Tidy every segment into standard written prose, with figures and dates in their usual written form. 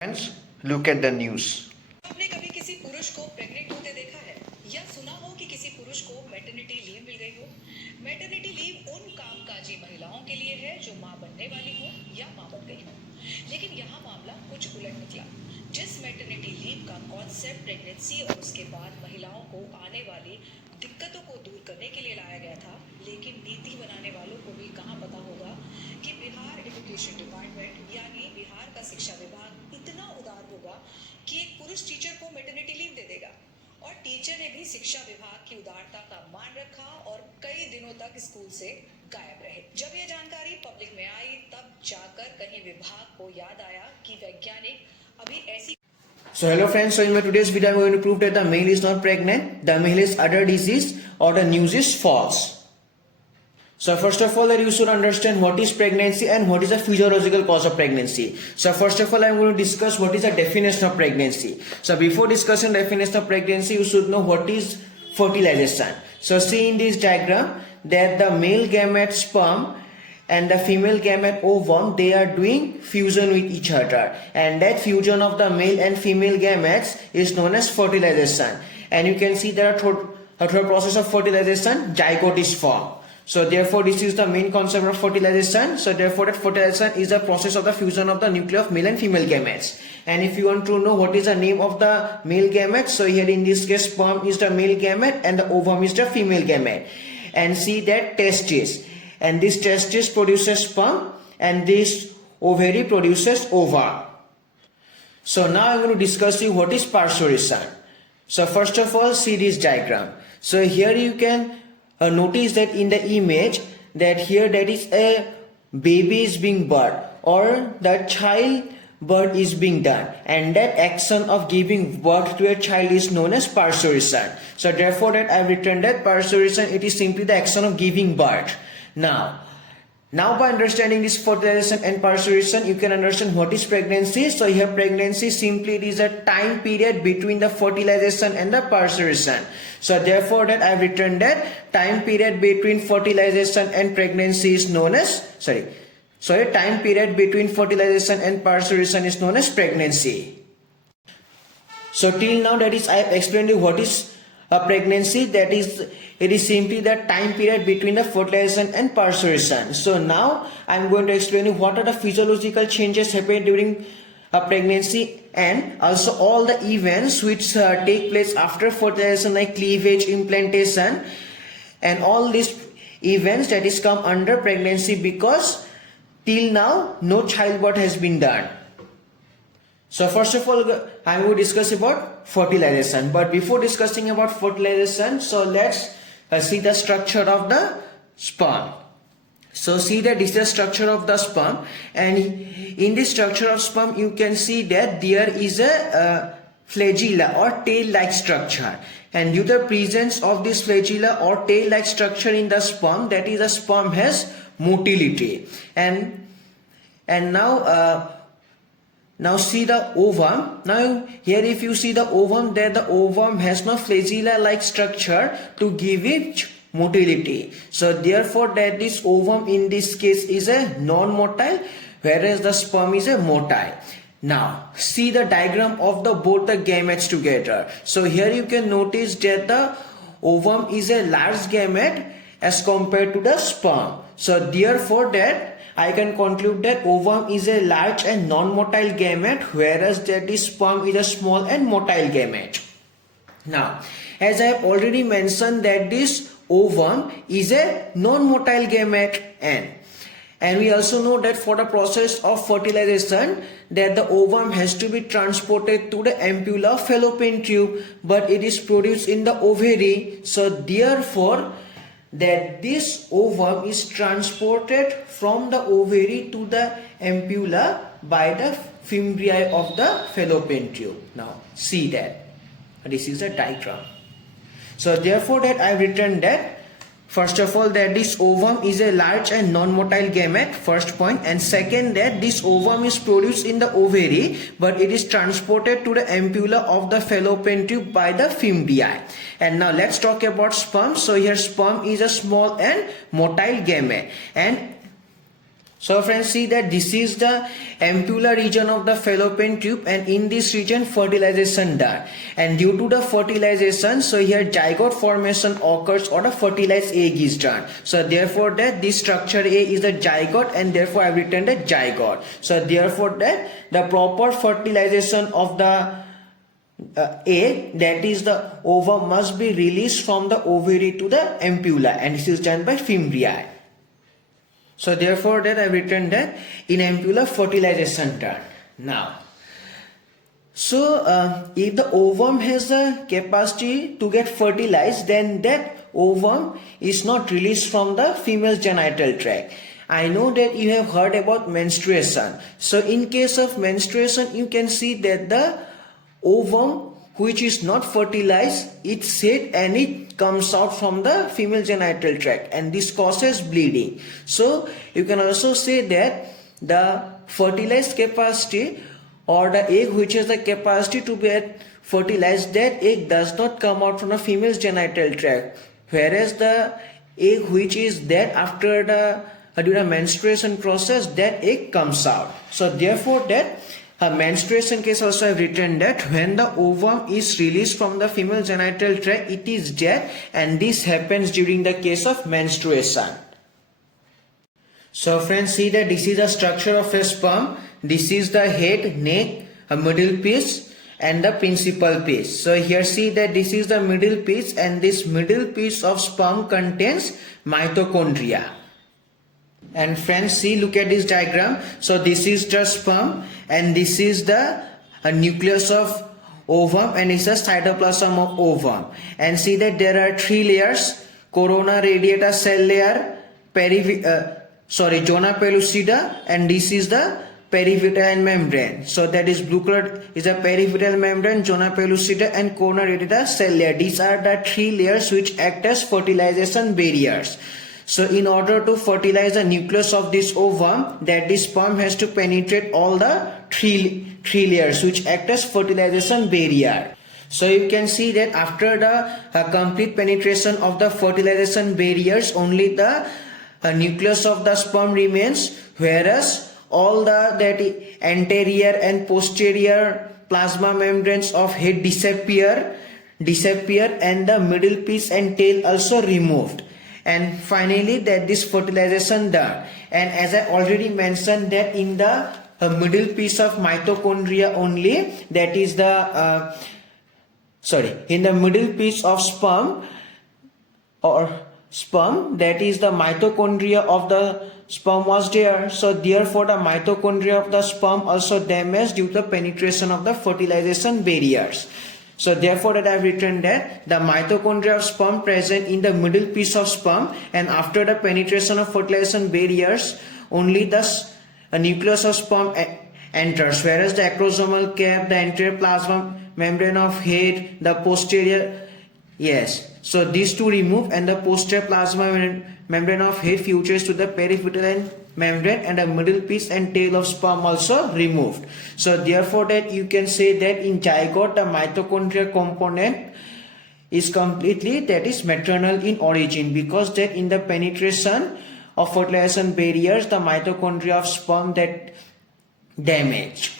Friends, look at the news. आपने कभी किसी पुरुष को प्रेग्नेंट होते देखा है या सुना हो कि किसी पुरुष को मैटरनिटी लीव मिल गई हो? मैटरनिटी लीव उन कामकाजी महिलाओं के लिए है जो मां बनने वाली हो या मां बन गई हो। लेकिन यहाँ मामला कुछ उलट निकला। जिस मैटरनिटी लीव का कॉन्सेप्ट प्रेगनेंसी और उसके बाद महिलाओं को आने वाली दिक्कतों को दूर करने के लिए लाया गया था, लेकिन नीति बनाने वालों को भी कहाँ पता होगा कि बिहार एजुकेशन डिपार्टमेंट यानी बिहार का शिक्षा विभाग इतना उदार होगा कि एक पुरुष टीचर को मैटरनिटी लीव दे देगा। और टीचर ने भी शिक्षा विभाग की उदारता का मान रखा और कई दिनों तक स्कूल से गायब रहे। जब यह जानकारी पब्लिक में आई तब जाकर कहीं विभाग को याद आया कि वैज्ञानिक अभी ऐसी So hello friends, so in my today's video I am going to prove that the male is not pregnant, the male is other disease or the news is false. So first of all that you should understand what is pregnancy and what is the physiological cause of pregnancy. So first of all I am going to discuss what is the definition of pregnancy. So before discussing definition of pregnancy you should know what is fertilization. So see in this diagram that the male gamete sperm and the female gamete ovum, they are doing fusion with each other, and that fusion of the male and female gametes is known as fertilization. And you can see there are a third process of fertilization, zygote is formed. So therefore this is the main concept of fertilization. So therefore that fertilization is the process of the fusion of the nuclei of male and female gametes. And if you want to know what is the name of the male gamete, so here in this case sperm is the male gamete and the ovum is the female gamete. And see that testis, and this testis produces sperm and this ovary produces ova. So now I'm going to discuss you what is parturition. So first of all see this diagram. So here you can notice that in the image that here that is a baby is being birthed or the child birth is being done, and that action of giving birth to a child is known as parturition. So therefore that I've written that parturition, it is simply the action of giving birth. Now by understanding this fertilization and parturition, you can understand what is pregnancy. So here pregnancy simply it is a time period between the fertilization and the parturition. So therefore that I have written that time period between fertilization and pregnancy is known as time period between fertilization and parturition is known as pregnancy. So till now that is I have explained you what is a pregnancy, that is it is simply the time period between the fertilization and parturition. So now I am going to explain you what are the physiological changes happen during a pregnancy and also all the events which take place after fertilization like cleavage, implantation, and all these events that is come under pregnancy because till now no childbirth has been done. So first of all I will discuss about fertilization, but before discussing about fertilization, so let's see the structure of the sperm. So see that this is the structure of the sperm, and in this structure of sperm you can see that there is a flagella or tail-like structure, and due to the presence of this flagella or tail-like structure in the sperm, that is the sperm has motility. And now see the ovum. Now here if you see the ovum, there the ovum has no flagella like structure to give it motility. So therefore that this ovum in this case is a non-motile, whereas the sperm is a motile. Now see the diagram of the both the gametes together. So here you can notice that the ovum is a large gamete as compared to the sperm. So therefore that I can conclude that ovum is a large and non-motile gamete, whereas that the sperm is a small and motile gamete. Now, as I have already mentioned that this ovum is a non-motile gamete, and we also know that for the process of fertilization that the ovum has to be transported to the ampulla of fallopian tube, but it is produced in the ovary. So therefore that this ovum is transported from the ovary to the ampulla by the fimbriae of the fallopian tube. Now see that this is a diagram. So therefore that I have written that first of all that this ovum is a large and non-motile gamete, first point, and second that this ovum is produced in the ovary but it is transported to the ampulla of the fallopian tube by the fimbriae. And now let's talk about sperm. So here sperm is a small and motile gamete, and So friends, see that this is the ampulla region of the fallopian tube, and in this region fertilization done, and due to the fertilization, so here zygote formation occurs or the fertilized egg is done. So therefore that this structure A is the zygote, and therefore I have written the zygote. So therefore that the proper fertilization of the egg, that is the ovum, must be released from the ovary to the ampulla, and this is done by fimbriae. So therefore that I have written that in ampulla fertilization done. Now, so if the ovum has the capacity to get fertilized, then that ovum is not released from the female genital tract. I know that you have heard about menstruation. So in case of menstruation, you can see that the ovum which is not fertilized, it's set and it comes out from the female genital tract, and this causes bleeding. So you can also say that the fertilized capacity or the egg which has the capacity to be fertilized, that egg does not come out from the female's genital tract, whereas the egg which is dead after the during the menstruation process, that egg comes out. So therefore that a menstruation case also I have written that when the ovum is released from the female genital tract, it is dead, and this happens during the case of menstruation. So friends, see that this is the structure of a sperm. This is the head, neck, a middle piece and the principal piece. So here see that this is the middle piece, and this middle piece of sperm contains mitochondria. And friends, see, look at this diagram. So this is the sperm, and this is the nucleus of ovum, and it's a cytoplasm of ovum. And see that there are three layers: corona radiata cell layer, zona pellucida, and this is the perivitine membrane. So that is blue color is a perivitine membrane, zona pellucida and corona radiata cell layer. These are the three layers which act as fertilization barriers. So in order to fertilize the nucleus of this ovum, that this sperm has to penetrate all the three layers which act as fertilization barrier. So you can see that after the complete penetration of the fertilization barriers, only the nucleus of the sperm remains, whereas all the anterior and posterior plasma membranes of head disappear, and the middle piece and tail also removed. And finally that this fertilization done. And as I already mentioned that in the middle piece of mitochondria only, that is the in the middle piece of sperm, that is the mitochondria of the sperm was there. So therefore the mitochondria of the sperm also damaged due to the penetration of the fertilization barriers. So therefore that I have written that the mitochondria of sperm present in the middle piece of sperm, and after the penetration of fertilization barriers, only the nucleus of sperm enters, whereas the acrosomal cap, the anterior plasma membrane of head, the posterior, so these two remove, and the posterior plasma membrane of head futures to the perivitine membrane, and the middle piece and tail of sperm also removed. So therefore that you can say that in zygote the mitochondria component is completely, that is, maternal in origin, because that in the penetration of fertilization barriers the mitochondria of sperm that damaged.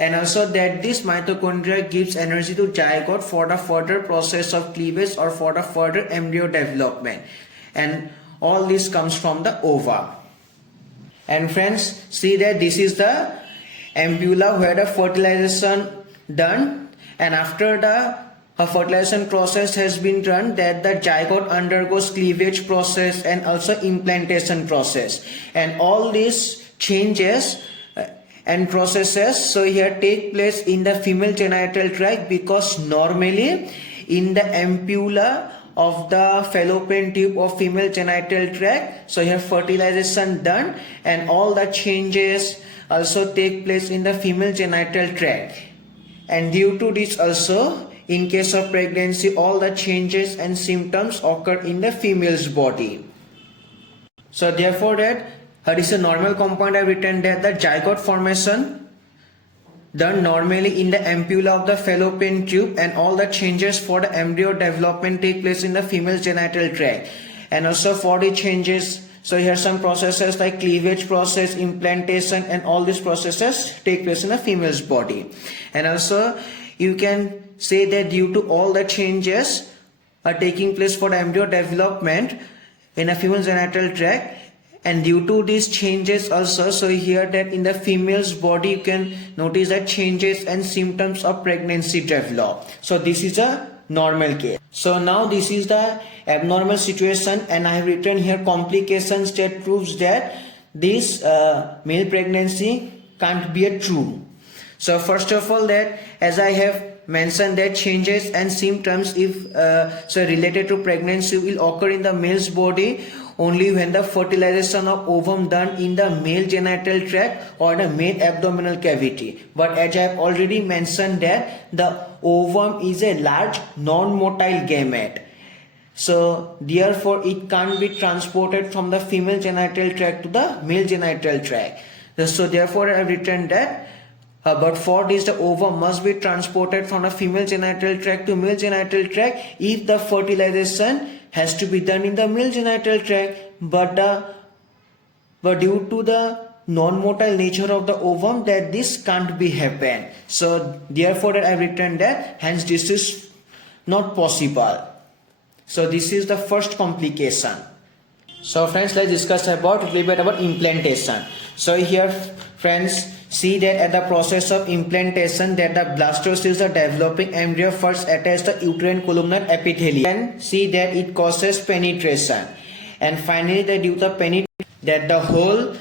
And also that this mitochondria gives energy to zygote for the further process of cleavage or for the further embryo development, and all this comes from the ova. And friends, see that this is the ampulla where the fertilization done, and after the fertilization process has been done, that the zygote undergoes cleavage process and also implantation process, and all these changes and processes so here take place in the female genital tract, because normally in the ampulla of the fallopian tube of female genital tract, so here fertilization done, and all the changes also take place in the female genital tract. And due to this also, in case of pregnancy, all the changes and symptoms occur in the female's body. So therefore that this is a normal compound. I have written that the zygote formation done normally in the ampulla of the fallopian tube, and all the changes for the embryo development take place in the female genital tract, and also for the changes So here some processes like cleavage process, implantation, and all these processes take place in a female's body. And also you can say that due to all the changes are taking place for the embryo development in a female genital tract, and due to these changes also, so here that in the female's body you can notice that changes and symptoms of pregnancy develop. So this is a normal case. So now this is the abnormal situation, and I have written here complications that proves that this male pregnancy can't be a true. So first of all, that as I have mentioned that changes and symptoms if related to pregnancy will occur in the male's body only when the fertilization of ovum done in the male genital tract or the male abdominal cavity. But as I have already mentioned that the ovum is a large non-motile gamete. So therefore it can't be transported from the female genital tract to the male genital tract. So therefore I have written that but for this the ovum must be transported from the female genital tract to male genital tract if the fertilization has to be done in the male genital tract, but due to the non-motile nature of the ovum that this can't be happen. So therefore I have written that hence this is not possible. So this is the first complication. So friends, let's discuss about a little bit about implantation. So here friends, see that at the process of implantation that the blastocyst, the developing embryo, first attach the uterine columnar epithelium and see that it causes penetration, and finally that due to penetration that the whole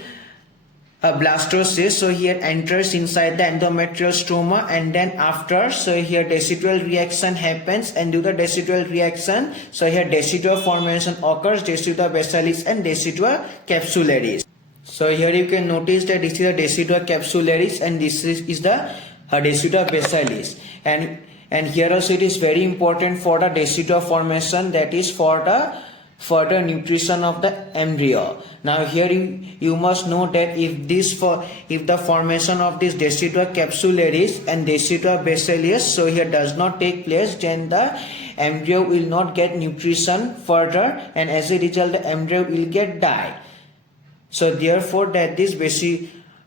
blastocyst so here enters inside the endometrial stroma, and then after so here decidual reaction happens, and due to decidual reaction so here decidua formation occurs, decidua basalis and decidua capsularis. So here you can notice that this is the decidua capsularis and this is the decidua basalis, and here also it is very important for the decidua formation, that is for the further nutrition of the embryo. Now here you must know that if the formation of this decidua capsularis and decidua basalis so here does not take place, then the embryo will not get nutrition further, and as a result the embryo will get die. So therefore that this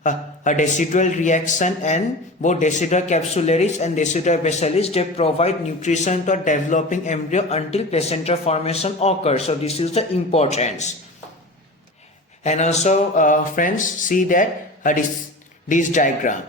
a decidual reaction and both decidua capsularis and decidua basalis they provide nutrition to a developing embryo until placenta formation occurs. So this is the importance. And also friends, see that this diagram.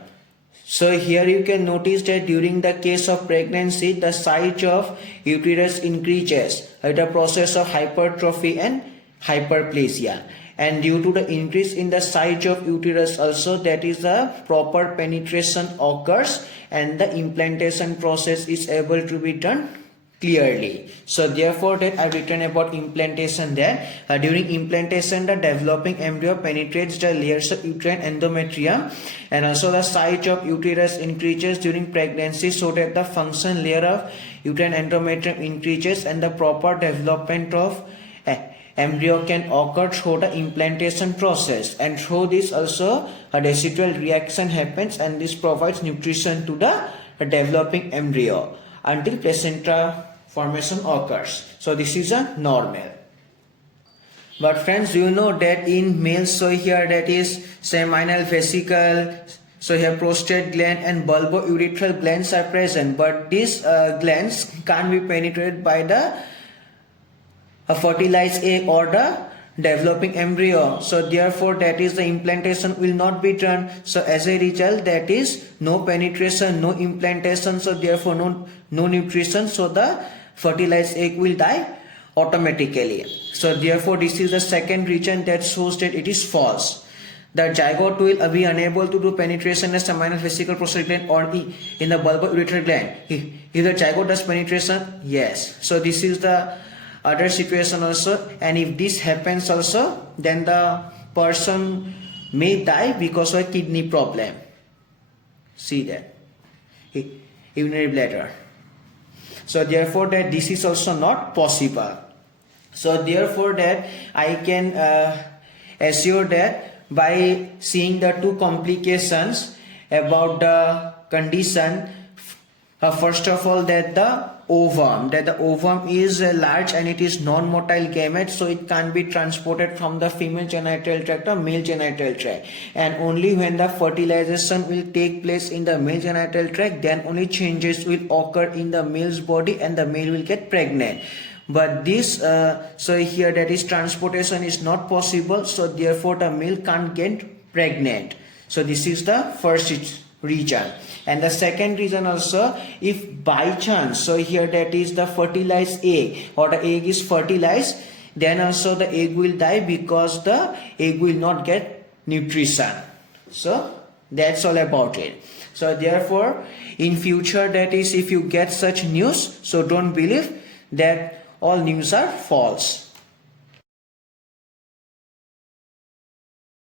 So here you can notice that during the case of pregnancy the size of uterus increases at the process of hypertrophy and hyperplasia. And due to the increase in the size of uterus also, that is the proper penetration occurs and the implantation process is able to be done clearly. So therefore that I written about implantation there. During implantation the developing embryo penetrates the layers of uterine endometrium, and also the size of uterus increases during pregnancy so that the function layer of uterine endometrium increases and the proper development of embryo can occur through the implantation process, and through this also a decidual reaction happens and this provides nutrition to the developing embryo until placenta formation occurs. So this is a normal. But friends, you know that in males so here that is seminal vesicle, so here prostate gland and bulbourethral glands are present, but these glands can't be penetrated by the a fertilized egg or the developing embryo. So therefore that is the implantation will not be done. So as a result that is no penetration, no implantation, so therefore no nutrition, so the fertilized egg will die automatically. So therefore this is the second reason that shows that it is false. The zygote will be unable to do penetration as seminal vesicle, prostate gland or in the bulbourethral gland. If the zygote does penetration, yes. So this is the other situation also, and if this happens also then the person may die because of a kidney problem. See that urinary bladder. So therefore that this is also not possible. So therefore that I can assure that by seeing the two complications about the condition First of all, that the ovum is large and it is non-motile gamete, so it can't be transported from the female genital tract to male genital tract, and only when the fertilization will take place in the male genital tract, then only changes will occur in the male's body and the male will get pregnant. But this so here that is transportation is not possible, so therefore the male can't get pregnant. So this is the first reason. And the second reason also, if by chance, so here that is the fertilized egg or the egg is fertilized, then also the egg will die because the egg will not get nutrition. So that's all about it. So therefore in future, that is, if you get such news, so don't believe that all news are false.